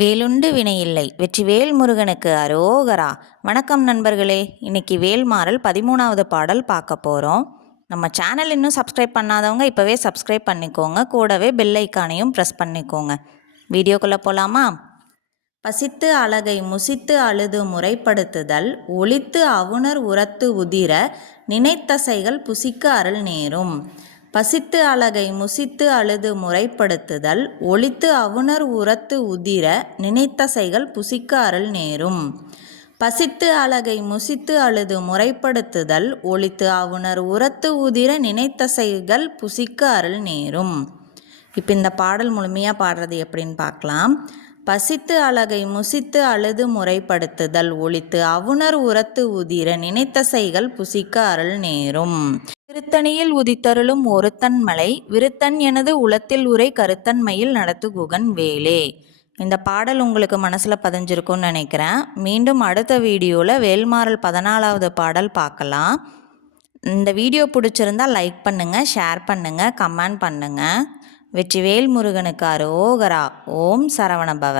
வேலுண்டு வினையில்லை. வெற்றிவேல் முருகனுக்கு அரோகரா. வணக்கம் நண்பர்களே. இன்னைக்கு வேல்மாறல் 13வது பாடல் பார்க்க போகிறோம். நம்ம சேனல் இன்னும் சப்ஸ்கிரைப் பண்ணாதவங்க இப்போவே சப்ஸ்கிரைப் பண்ணிக்கோங்க. கூடவே பெல் ஐக்கானையும் ப்ரெஸ் பண்ணிக்கோங்க. வீடியோக்குள்ளே போகலாமா? பசித்து அழகை முசித்து அழுது முறைப்படுத்துதல் ஒளித்து அவுணர் உரத்து உதிர நினைத்தசைகள் புசிக்க அருள் நேரும். பசித்து அழகை முசித்து அழுது முறைப்படுத்துதல் ஒளித்து அவுணர் உரத்து உதிர நினைத்தசைகள் புசிக்க அருள் நேரும். பசித்து அழகை முசித்து அழுது முறைப்படுத்துதல் ஒளித்து அவுணர் உரத்து உதிர நினைத்தசைகள் புசிக்க அருள் நேரும். இப்போ இந்த பாடல் முழுமையாக பாடுறது எப்படின்னு பார்க்கலாம். பசித்து அழகை முசித்து அழுது முறைப்படுத்துதல் ஒளித்து அவுணர் உரத்து உதிர நினைத்தசைகள் புசிக்க அருள் நேரும். திருத்தணியில் உதித்தருளும் ஒருத்தன் மலை விருத்தன் எனது உளத்தில் உரை கருத்தன்மையில் நடத்து குகன் வேலே. இந்த பாடல் உங்களுக்கு மனசில் பதிஞ்சிருக்கும்னு நினைக்கிறேன். மீண்டும் அடுத்த வீடியோவில் வேல்மாறல் 14வது பாடல் பார்க்கலாம். இந்த வீடியோ பிடிச்சிருந்தால் லைக் பண்ணுங்கள், ஷேர் பண்ணுங்கள், கமெண்ட் பண்ணுங்கள். வெற்றிவேல் முருகனுக்கு அரோகரா. ஓம் சரவணபவ.